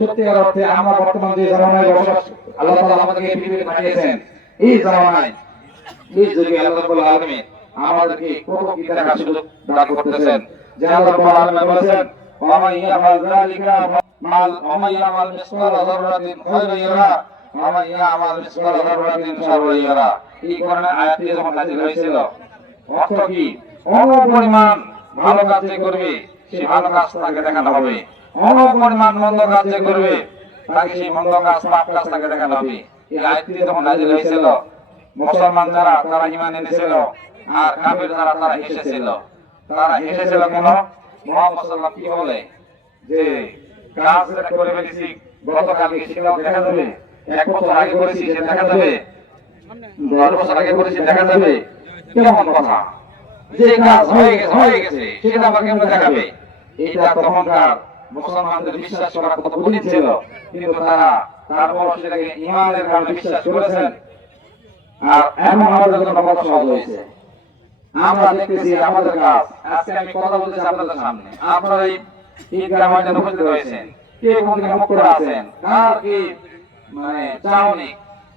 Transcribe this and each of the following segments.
সত্যিকার অর্থে আমরা বর্তমান যে জামানায় বসবাস আল্লাহ তাআলা আমাদেরকে পৃথিবীতে পাঠিয়েছেন। এই জামানায়, এই যুগে আল্লাহ আলামিন আমাদেরকে কত কি সুযোগ দান করতেছেন। যে আল্লাহ আলামিন বলেছেন ইয়াফআল যালিকা মাল ইয়ামাল মিসকালা খায়রান ইয়ারা ইয়ামাল মিসকালা শাররান ইয়ারা এই আয়াতটি যখন নাযিল হয়েছিল, অর্থ কি? ভালো কাজ করবে, সে ভালো কাজ তাকে দেখানো হবে। অনুপরিমাণ মন্দ কাজ যে করবে তাকে সেই মন্দ কাজ পাপ কাজ তাকে দেখানো হবে? এই আয়াতটি নাযিল হয়েছিল, মুসলমান যারা, তারা ঈমান এনেছিল, আর যারা, তারা হেসেছিল। তারা হেসেছিল কেন? মুহাম্মদ সাল্লাল্লাহু কি বলে? যে কাজ যেটা করে ফেলেছি সেটাও দেখা যাবে, এক বছর আগে করেছি সেটা দেখা যাবে, দশ বছর আগে করেছি দেখা যাবে। কথা। যে কাজ হয়ে গেছে হয়ে গেছে, সেটা আবার কেমন দেখাবে? এটা তখনকার মুসলমানদের বিশ্বাস কিন্তু তারা তারপর সেটাকে ইমানের কারণে বিশ্বাস করেছেন। আর এখন আমাদের জন্য কত সহজ হয়েছে। আমরা দেখতেছি আমাদের কাজ। আজকে আমি কথা আপনাদের সামনে। আপনারা এই উপস্থিত কে কোন আছেন? কার কি মানে চাওনি?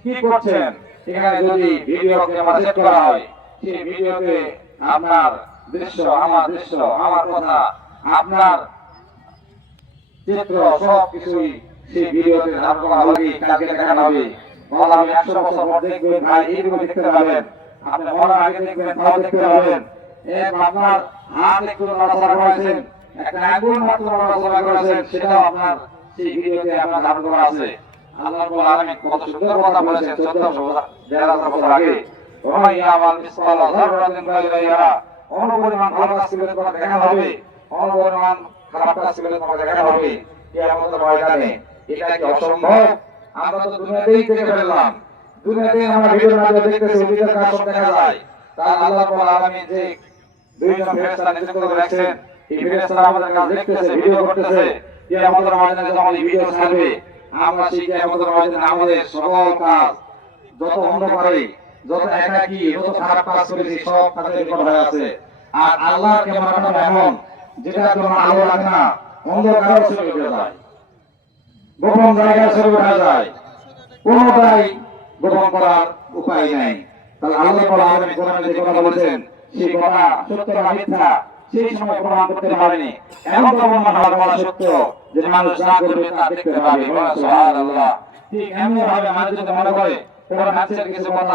কি করছেন? এখানে যদি ভিডিও ক্যামেরা সেট করা হয়, সেই ভিডিওতে আপনার দৃশ্য, আমার দৃশ্য, আমার কথা, আপনার চিত্র সব কিছুই সেই ভিডিওতে ধারণ করা হবে কালকে দেখানো হবে। বলা একশো বছর পর দেখবেন, ভাই এইরকম দেখতে পাবেন। আপনি মরার আগে দেখবেন, তাও দেখতে পাবেন। আপনার হাত একটু নড়াচড়া করেছেন, একটা আঙ্গুল মাত্র নড়াচড়া করেছেন, সেটাও আপনার সেই ভিডিওতে আপনার ধারণ করা আছে। আল্লাহ রাব্বুল আলামিন কত সুন্দর কথা বলেছেন 1400 বছর, দেড় হাজার বছর আগে। ওমাই আমাল মিসকাল যাররাতিন খায়রা ইয়ারা অনুপরিমাণ ভালো কাজ করলে তোমাকে দেখানো হবে। অনুপরিমাণ খারাপ কাজ করলে তোমাকে হবে। কিয়ামতের ময়দানে এটা কি অসম্ভব? আমরা তো দুনিয়াতেই দেখে ফেললাম। দুনিয়াতে আমরা ভিডিওর মাধ্যমে দেখতেছি, অতীতের কাজ সব দেখা যায়। তার আল্লাহ রাব্বুল আলামিন যে দুইজন ফেরেশতা নিযুক্ত করে রাখছেন, এই ফেরেশতারা আমাদের কাজ দেখতেছে, ভিডিও করতেছে। কিয়ামতের ময়দানে যখন এই ভিডিও ছাড়বে, আমরা সেই কিয়ামতের ময়দানে আমাদের সকল কাজ যত অন্ধকারে, যত একাকী, যত খারাপ কাজ করেছি, সব কাজের আর আল্লাহর এমন যেটা কোনো আলো লাগে না উঠে যায়। গোপন জায়গায় উঠে যায়। কোনটাই গোপন করার উপায় নাই। তাহলে আল্লাহ কোরআনে যে কথা বলেছেন, সেই কথা সত্য না মিথ্যা, সেই সময় প্রমাণ করতে পারেনি। এমন বলা সত্য যে মানুষ যা করবে তা দেখতে পাবে। ঠিক এমন ভাবে মানুষ যদি মনে করে কোরআন হাদিসের কিছু কথা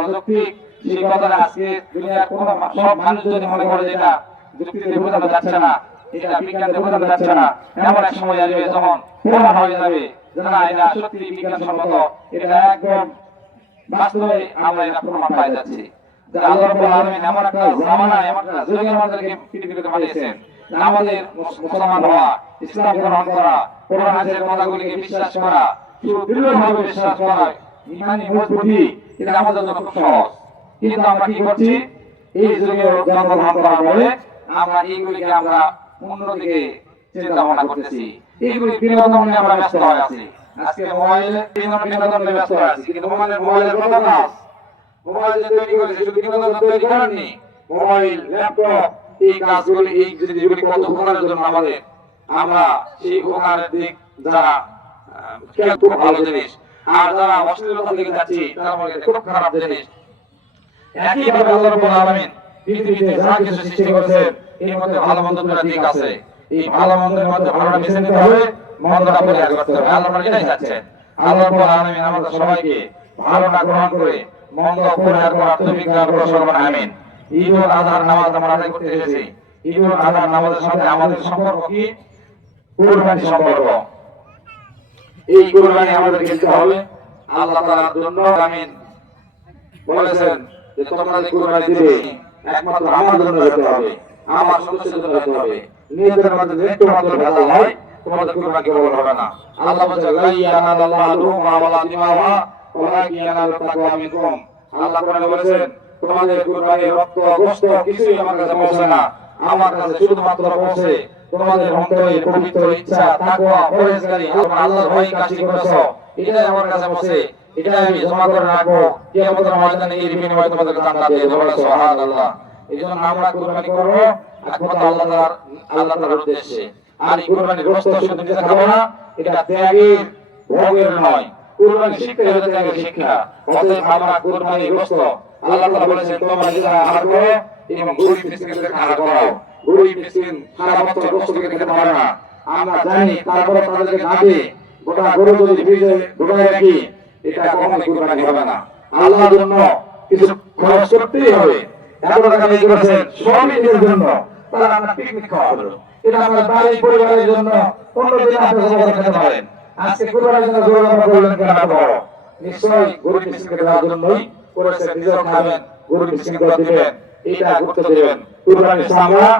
অযৌক্তিক, সেই আজকে দুনিয়ার কোন সব মানুষ যদি মনে করে যেটা যুক্তিতে বোঝানো যাচ্ছে না। এটা বিজ্ঞানে বোঝানো যাচ্ছে না। এমন এক সময় আসবে যখন প্রমাণ হয়ে যাবে। না এটা সত্যি বিজ্ঞানসম্মত। এটা একদম বাস্তবে আমরা এটা প্রমাণ পাই যাচ্ছি। আমাদের বিশ্বাস করা সুদৃঢ়ভাবে মজবুতি আমাদের জন্য খুব সহজ। কিন্তু আমরা কি করছি? এই যুগে জন্মগ্রহণ করার পরে আমরা এইগুলিকে আমরা অন্যদিকে চিন্তা ভাবনা করতেছি। এইগুলি বিনোদন নিয়ে আমরা ব্যস্ত হয়ে আছি। আজকে মোবাইলে বিনোদন নিয়ে ব্যস্ত হয়ে আছি। কিন্তু মোবাইলের মোবাইলের কাজ মোবাইল যে তৈরি করেছে, শুধু বিনোদন তৈরি করেননি। মোবাইল ল্যাপটপ এই কাজগুলি, এই জিনিসগুলি কত উপকারের জন্য আমাদের। আমরা সেই উপকারের দিক যারা খুব ভালো জিনিস। আর যারা অশ্লীলতার দিকে যাচ্ছি, তারা খুব খারাপ জিনিস। একইভাবে আল্লাহ রাব্বুল আলামিন পৃথিবীতে যা কিছু সৃষ্টি করেছেন এর মধ্যে ভালো মন্দ দুটো দিক আছে। এই ভালো মন্দের মধ্যে ভালোটা বেছে নিতে হবে মন্দটা পরিহার করতে হবে। আল্লাহ এটাই চাচ্ছেন আল্লাহ আলামিন আমাদের সবাইকে ভালোটা গ্রহণ করে মন্দ পরিহার করার দান সর্বনা আমিন। ঈদুল আজহার নামাজ আমরা আদায় করতে এসেছি। ঈদুল আজহার নামাজের সাথে আমাদের সম্পর্ক কি? কুরবানি সম্পর্ক। এই কুরবানি আমাদের কিনতে হবে। আল্লাহ তাআলার জন্য আমিন। বলেছেন যে তোমরা যে কুরবানি দিবে একমাত্র আমার জন্য হতে হবে, আমার সদস্যের জন্য হতে হবে। নিজেদের মধ্যে একটু মাত্র ভেজাল হয়, তোমাদের কুরবানি কবুল হবে না। আল্লাহ বলছে লা ইয়ানালাল্লাহু লুহুমা ওয়ালা দিমাওয়া ওয়ালাকিন ইয়ানালু তাকওয়া মিনকুম। আল্লাহ কোরআনে বলেছেন, তোমাদের কুরবানির রক্ত, গোশত কিছুই আমার কাছে পৌঁছে না। আমার কাছে শুধুমাত্র পৌঁছে তোমাদের অন্তরে পবিত্র ইচ্ছা, তাকওয়া, পরহেজগারি আল্লাহর ভয় কাজটি করেছ। এটাই আমার কাছে পৌঁছে। এটাই আমি জমা করে রাখব। জান্নাত দিয়ে এই জন্য আমরা একমাত্র আল্লাহ আল্লাহ উদ্দেশ্যে। আর এই শুধু নিজে খাব না, এটা ত্যাগের, ভোগের নয়। শিখতে হলে ত্যাগের শিক্ষা। অতএব আমরা আল্লাহ তাআলা বলেছেন, তোমরা আহার করো এবং গরিব মিসকিনদের আহার করাও। গরিব মিসকিন খেতে পারে না। আমরা জানি তারপরে তাদেরকে না দিয়ে গোটা গরু যদি ফ্রিজে ঢুকায় রাখি এটা কখনোই কুরবানি হবে না। আল্লাহর জন্য কিছু খরচ করতেই হবে। এত টাকা ব্যয় করেছেন নিজের জন্য। তাহলে আমরা পিকনিক খাওয়া হলো এটা আমরা বাড়ির পরিবারের জন্য অন্য দিন আপনি জমা খেতে পারেন। আজকে কুরবানির জন্য জমা করলেন কেন? এত বড়। নিশ্চয়ই গরু মিসকিনকে দেওয়ার জন্যই করেছে নিজেও খাবেন গরু মিসকিনকে দিবেন। এটা গুরুত্ব দিবেন। কুরবানির সামরা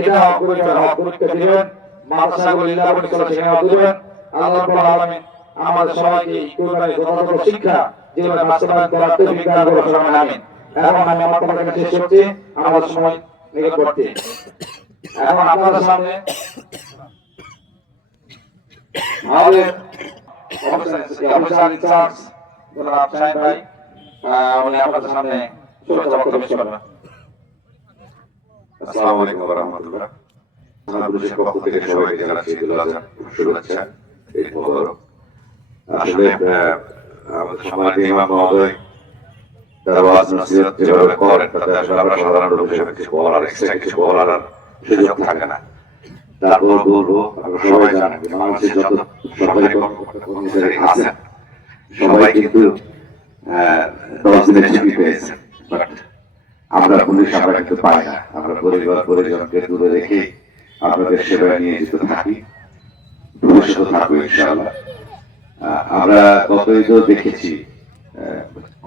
এটা গুরুত্ব দিবেন। মাদ্রাসাগুলো ইল্লা পরিচালনা সেখানে দিবেন। আল্লাহ রাব্বুল আলামিন আমাদের সবাইকে এই কুরবানির যথাযথ শিক্ষা জীবনে বাস্তবায়ন করার তৌফিক দান করুন সবাই আমিন। এখন আমি আমার কথা শেষ করছি, আমাদের সময় নিকটবর্তী এখন আপনাদের সামনে আমাদের অফিসার ইনচার্জ জনাব শাহিন ভাই উনি আপনাদের সামনে বক্তব্য পেশ করবেন। আসসালামু আলাইকুম ওয়া রাহমাতুল্লাহ। পক্ষ জানাচ্ছি ঈদুল আজহা শুভেচ্ছা। মোবারক আসলে তারা আমরা কিছু বলার আর থাকে না। সবাই সবাই কিন্তু বাট আমরা পুলিশ, আমরা কিন্তু পাই না। আমরা পরিবার, পরিজনকে দূরে রেখে আপনাদের সেবায় নিয়ে যেতে থাকি। ভবিষ্যতে থাকব আমরা গত ঈদেও দেখেছি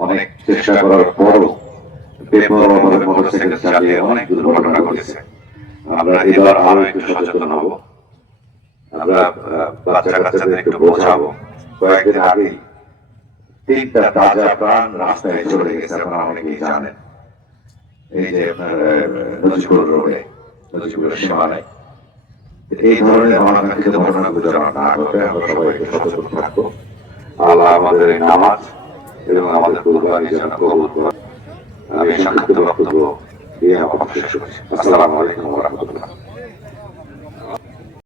অনেক চেষ্টা করার পরও বেপরোয়াভাবে মোটরসাইকেল চালিয়ে অনেক দুর্ঘটনা ঘটেছে। আমরা এবার আরও একটু সচেতন হব। আমরা বাচ্চা কাচ্চাদের একটু বোঝাবো। কয়েকদিন আগেই তিনটা তাজা প্রাণ রাস্তায় চলে গেছে, আপনারা অনেকেই জানেন। এই যে আপনার নজিপুর রোডে নজিপুরের সীমানায়। এই ধরনের অনাকাঙ্ক্ষিত ঘটনাগুলো যেন না ঘটে আমরা সবাইকে সচেতন থাকব। আল্লাহ আমাদের এই নামাজ এবং আমাদের কুরবানি যেন কবুল করেন। আমি সংক্ষিপ্ত বক্তব্য দিয়ে আমার শেষ করছি। আসসালামু আলাইকুম রাহমাতুল্লাহ।